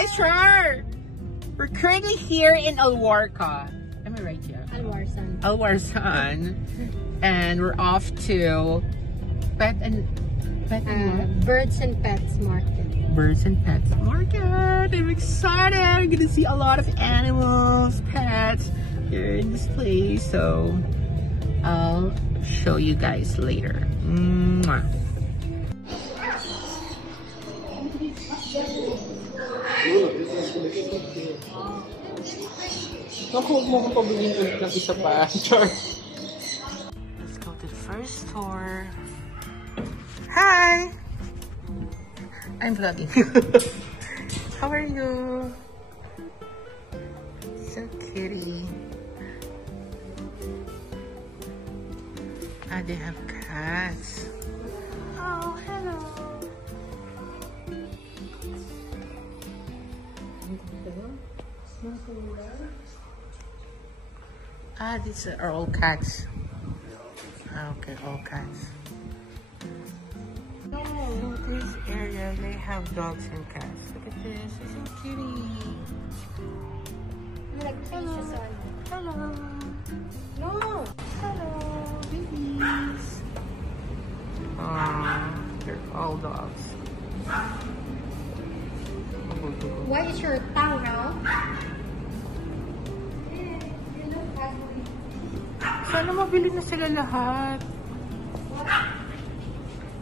guys, Char! We're currently here in Alwarca. Am I right here? Alwarsan. Alwarsan. And we're off to Birds and Pets Market. Birds and Pets Market. I'm excited. I'm gonna see a lot of animals, pets here in this place. So I'll show you guys later. Mwah. Naku, huwag mo akong pabigyan ulit ng isa pa. Char. Let's go to the first store. Hi! I'm vlogging you. How are you? So cutie. Ah, they have cats. Oh, hello. Ah, these are all cats. Ah, okay, all cats. So this area, they have dogs and cats. Look at this, it's so cutie. Hello. Hello. No. Hello, babies. They're all dogs. Why is your tongue out? Sana mabili na sila lahat.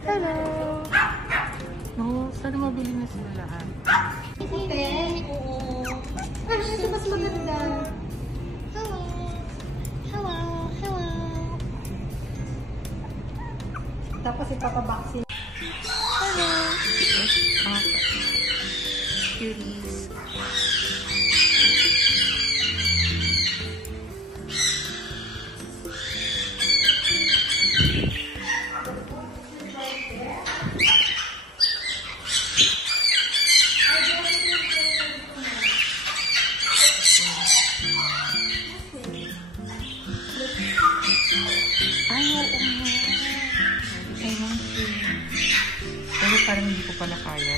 Hello. No, sana mabili na sila lahat. Okay. Oo. Pero ito mas maganda. Hello. Hello. Hello. Tapos ipapabaksin. Hello. Cuties. Pero parang hindi ko pala kaya.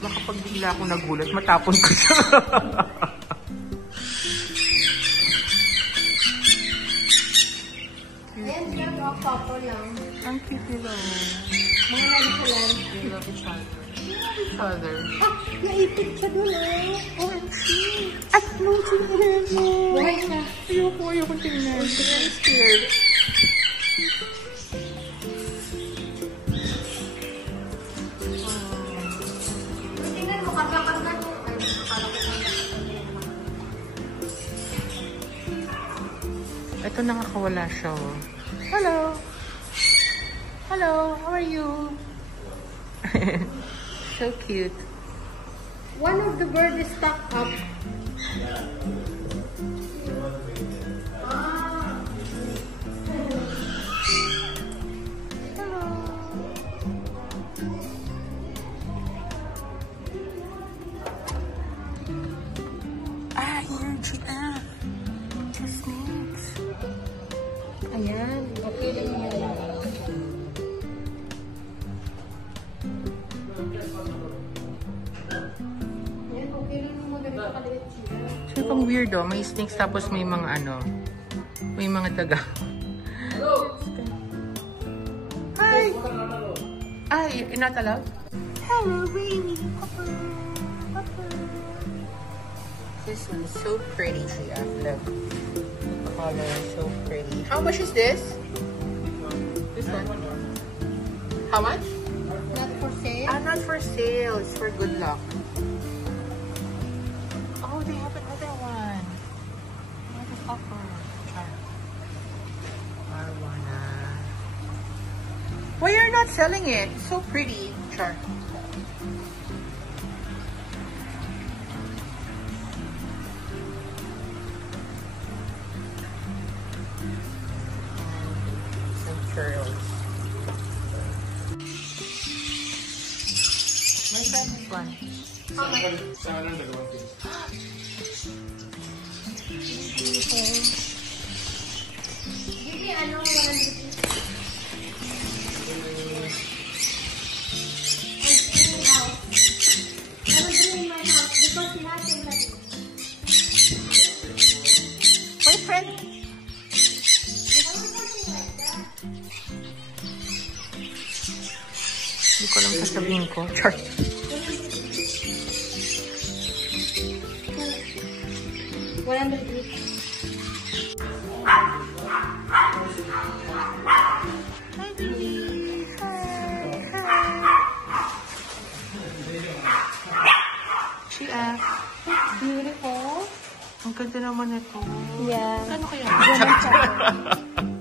Baka pag bigla ako nagulat, matapon ko siya. Ayan, sila mga couple lang. Ang cute nila. Mga lansalan. They love each other. They love each other. Ah, naipit siya dun eh. OMG! At no, tingnan mo! Buhay siya. Ayoko tingnan. I'm scared. Tingnan mo, karga-karga mo. Ito nakakawala siya. Oh. Hello! Hello! How are you? So cute. One of the birds is stuck up. Ah, here, giraffe. The snakes. Ayan, okay lang yan. Ayan, okay lang mo ganito kaliit siya. So, itong weirdo, may snakes tapos may mga ano, may mga daga. Hi! Ah, you're not allowed? Hello, baby. Papa. Papa. This one's so pretty, giraffe. Look. The color is so pretty. How much is this? This one? How much? Not for sale. Ah, not for sale. It's for good luck. Oh, they have another one. What is offer? Marijuana. Why you're not selling it? It's so pretty, Char. Some churros. My friend this one. Give me ano, 100. Boyfriend? Hindi ko alam sasabihin ko. Char. Beautiful. Ang ganda naman ito. Yeah. Ano kaya?